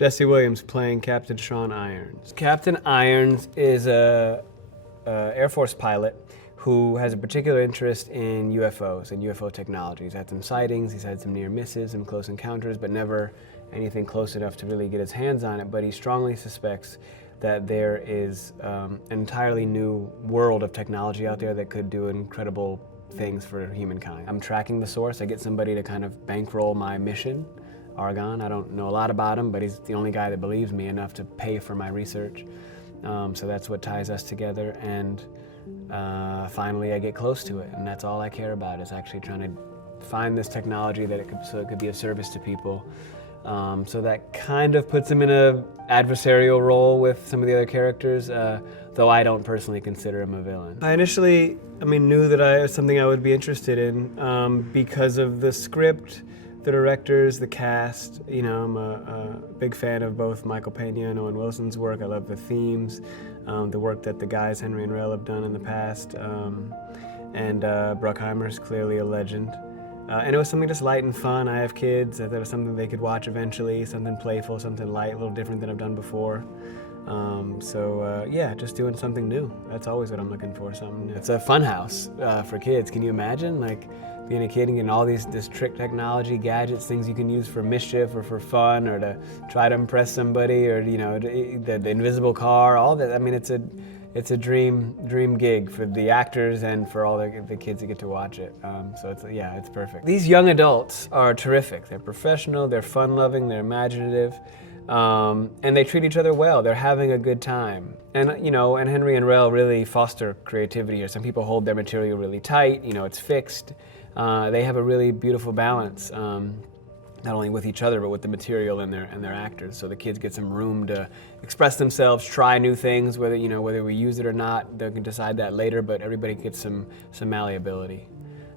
Jesse Williams playing Captain Sean Irons. Captain Irons is a Air Force pilot who has a particular interest in UFOs and UFO technology. He's had some sightings, he's had some near misses, some close encounters, but never anything close enough to really get his hands on it. But he strongly suspects that there is an entirely new world of technology out there that could do incredible things for humankind. I'm tracking the source. I get somebody to kind of bankroll my mission, Argon. I don't know a lot about him, but he's the only guy that believes me enough to pay for my research. So that's what ties us together, and finally I get close to it, and that's all I care about, is actually trying to find this technology that it could be of service to people. So that kind of puts him in an adversarial role with some of the other characters, though I don't personally consider him a villain. I initially, knew that it was something I would be interested in because of the script, the directors, the cast. You know, I'm a big fan of both Michael Pena and Owen Wilson's work. I love the themes, the work that the guys, Henry and Ariel, have done in the past. And Bruckheimer's clearly a legend. And it was something just light and fun. I have kids. I thought it was something they could watch eventually, something playful, something light, a little different than I've done before. Yeah, just doing something new. That's always what I'm looking for, something new. It's a fun house for kids. Can you imagine, like, being a kid and getting all this trick technology, gadgets, things you can use for mischief or for fun or to try to impress somebody, or, you know, the invisible car, all that. I mean, it's a dream gig for the actors and for all the kids that get to watch it. So it's perfect. These young adults are terrific. They're professional, they're fun-loving, they're imaginative, and they treat each other well. They're having a good time. And, you know, and Henry and Rel really foster creativity here. Some people hold their material really tight, you know, it's fixed. They have a really beautiful balance, not only with each other, but with the material and their actors. So the kids get some room to express themselves, try new things, whether we use it or not, they can decide that later, but everybody gets some malleability.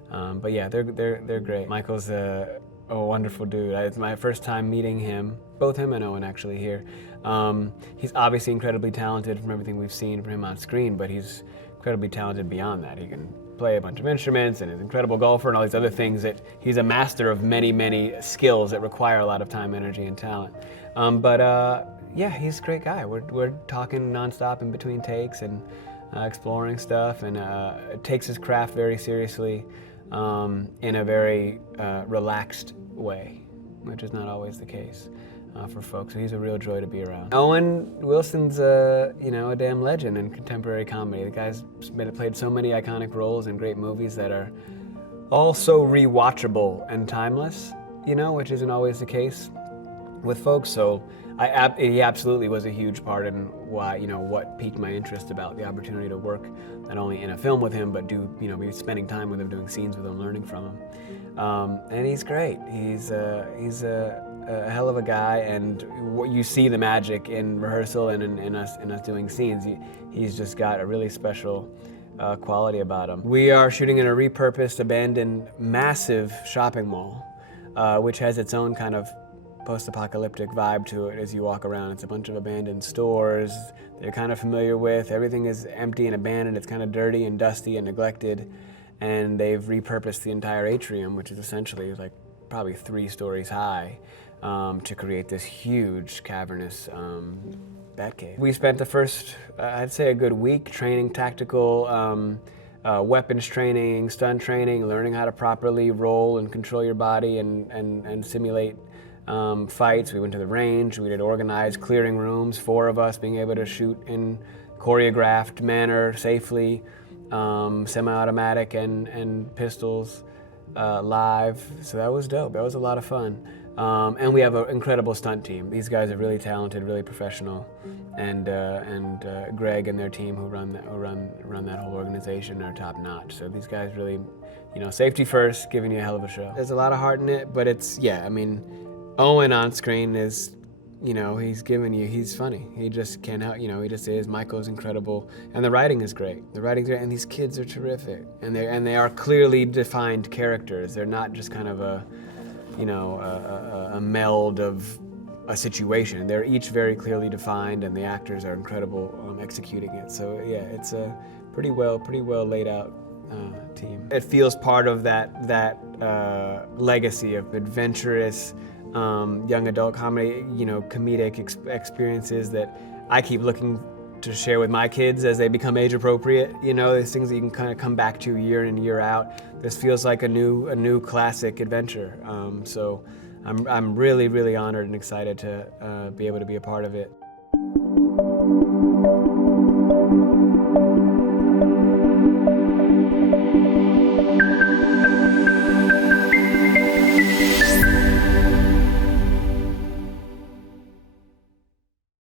But yeah, they're great. Michael's a wonderful dude. It's my first time meeting him, both him and Owen actually here. He's obviously incredibly talented from everything we've seen from him on screen, but he's incredibly talented beyond that. He can play a bunch of instruments and is an incredible golfer and all these other things that he's a master of many skills that require a lot of time, energy, and talent. Yeah, he's a great guy. We're talking nonstop in between takes and exploring stuff, and takes his craft very seriously in a very relaxed way, which is not always the case for folks. So he's a real joy to be around. Owen Wilson's a damn legend in contemporary comedy. The guy's played so many iconic roles in great movies that are all so rewatchable and timeless, you know, which isn't always the case with folks. So he absolutely was a huge part in why, what piqued my interest about the opportunity to work not only in a film with him, but be spending time with him, doing scenes with him, learning from him. And he's great. He's a hell of a guy, and you see the magic in rehearsal and in us doing scenes. He's just got a really special quality about him. We are shooting in a repurposed, abandoned, massive shopping mall, which has its own kind of post-apocalyptic vibe to it as you walk around. It's a bunch of abandoned stores that you're kind of familiar with. Everything is empty and abandoned. It's kind of dirty and dusty and neglected, and they've repurposed the entire atrium, which is essentially like probably 3 stories high, to create this huge cavernous Batcave. We spent the first, I'd say, a good week training tactical weapons training, stunt training, learning how to properly roll and control your body and simulate fights. We went to the range, we did organized clearing rooms, 4 of us being able to shoot in choreographed manner safely, semi-automatic and pistols live. So that was dope. That was a lot of fun. And we have an incredible stunt team. These guys are really talented, really professional, and Greg and their team who run that whole organization are top notch. So these guys really, safety first, giving you a hell of a show. There's a lot of heart in it, but Owen on screen is, he's funny. He just can't help, he just is. Michael's incredible, and the writing is great. The writing's great, and these kids are terrific, and they are clearly defined characters. They're not just kind of a meld of a situation. They're each very clearly defined, and the actors are incredible executing it. So yeah, it's a pretty well laid out team. It feels part of that legacy of adventurous, young adult comedy, comedic experiences that I keep looking to share with my kids as they become age appropriate. These things that you can kind of come back to year in and year out. This feels like a new classic adventure. So I'm really, really honored and excited to be able to be a part of it.